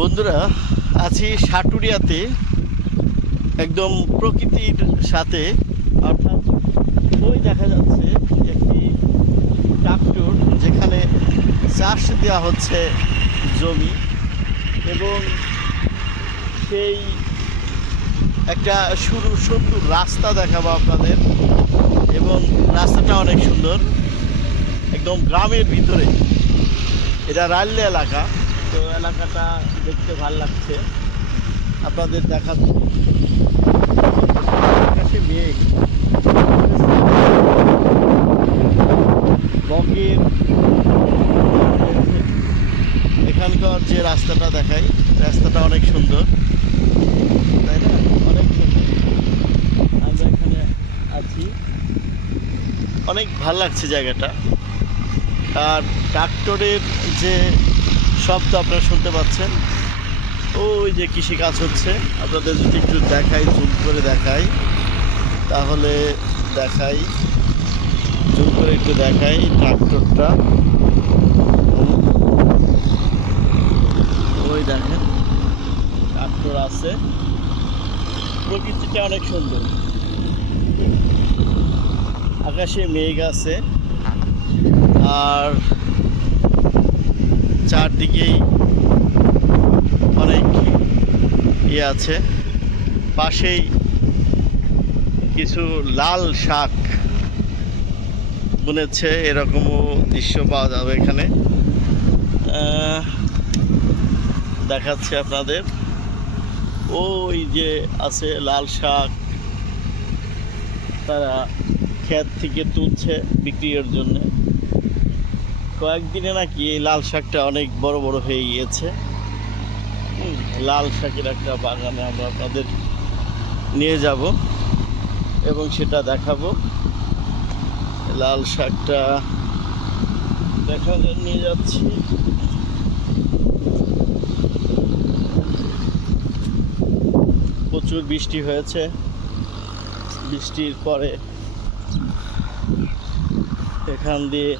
বন্ধুরা, আছি সাটুরিয়াতে, একদম প্রকৃতির সাথে। অর্থাৎ ওই দেখা যাচ্ছে একটি ট্রাক্টর, যেখানে চাষ দেওয়া হচ্ছে জমি, এবং সেই একটা সুন্দর রাস্তা দেখাবো আপনাদের। এবং রাস্তাটা অনেক সুন্দর, একদম গ্রামের ভিতরে। এটা রাল্লে এলাকা, তো এলাকাটা দেখতে ভালো লাগছে, আপনাদের দেখাচ্ছি। আকাশে মেঘ, বকের এখানকার যে রাস্তাটা দেখাই, রাস্তাটা অনেক সুন্দর, তাই না? অনেক সুন্দর। আমরা এখানে আছি, অনেক ভালো লাগছে জায়গাটা। আর ট্রাক্টরের যে শব্দ আপনারা শুনতে পাচ্ছেন, ওই যে কৃষিকাজ হচ্ছে। আপনাদের যদি একটু দেখাই, জুম করে দেখাই, তাহলে দেখাই, জুম করে একটু দেখাই ট্রাক্টরটা। ওই দেখেন, ট্রাক্টর আছে। প্রকৃতিটা অনেক সুন্দর, আকাশে মেঘ আছে, আর চারদিকেই অনেক ইয়ে আছে। পাশেই কিছু লাল শাক বুনেছে, এরকমও দৃশ্য পাওয়া যাবে এখানে। দেখাচ্ছে আপনাদের, ওই যে আছে লাল শাক, তারা ক্ষেত থেকে তুলছে বিক্রির জন্য। কয়েকদিনে নাকি এই লাল শাকটা অনেক বড় বড় হয়ে গিয়েছে। লাল শাকের একটা বাগানে আমরা আপনাদের নিয়ে যাব এবং সেটা দেখাবো। লাল শাকটা দেখা নিয়ে যাচ্ছি। প্রচুর বৃষ্টি হয়েছে, বৃষ্টির পরে এখান দিয়ে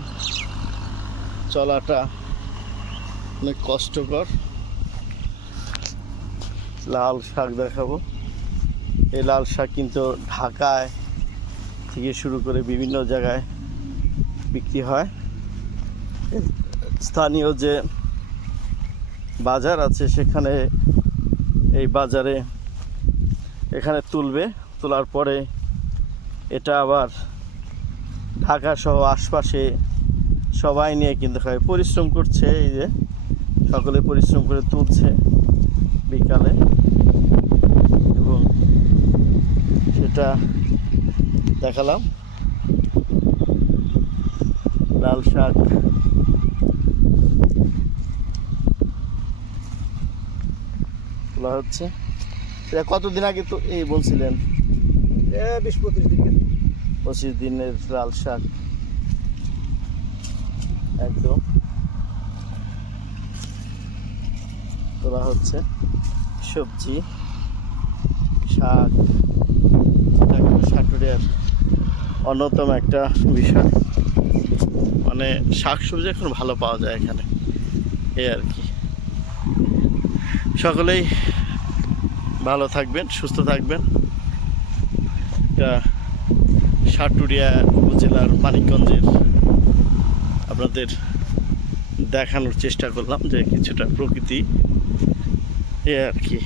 চলাটা অনেক কষ্টকর। লাল শাক দেখাবো। এই লাল শাক কিন্তু ঢাকায় থেকে শুরু করে বিভিন্ন জায়গায় বিক্রি হয়। স্থানীয় যে বাজার আছে, সেখানে এই বাজারে এখানে তুলবে, তোলার পরে এটা আবার ঢাকা সহ আশপাশে সবাই নিয়ে কিনতে হয়। পরিশ্রম করছে, এই যে সকলে পরিশ্রম করে তুলছে বিকালে, এবং সেটা দেখালাম। লাল শাক তোলা হচ্ছে। এটা কতদিন আগে তো এই বলছিলেন? 20-25 দিন। 25 দিনের লাল শাক, একদম তোলা হচ্ছে। সবজি, শাক, সাটুরিয়ার অন্যতম একটা বিষয়। মানে শাক সবজি এখন ভালো পাওয়া যায় এখানে, এই আর কি। সকলেই ভালো থাকবেন, সুস্থ থাকবেন। সাটুরিয়া উপজেলার মানিকগঞ্জের আপনাদের দেখানোর চেষ্টা করলাম, যে কিছুটা প্রকৃতি, এই আর কি।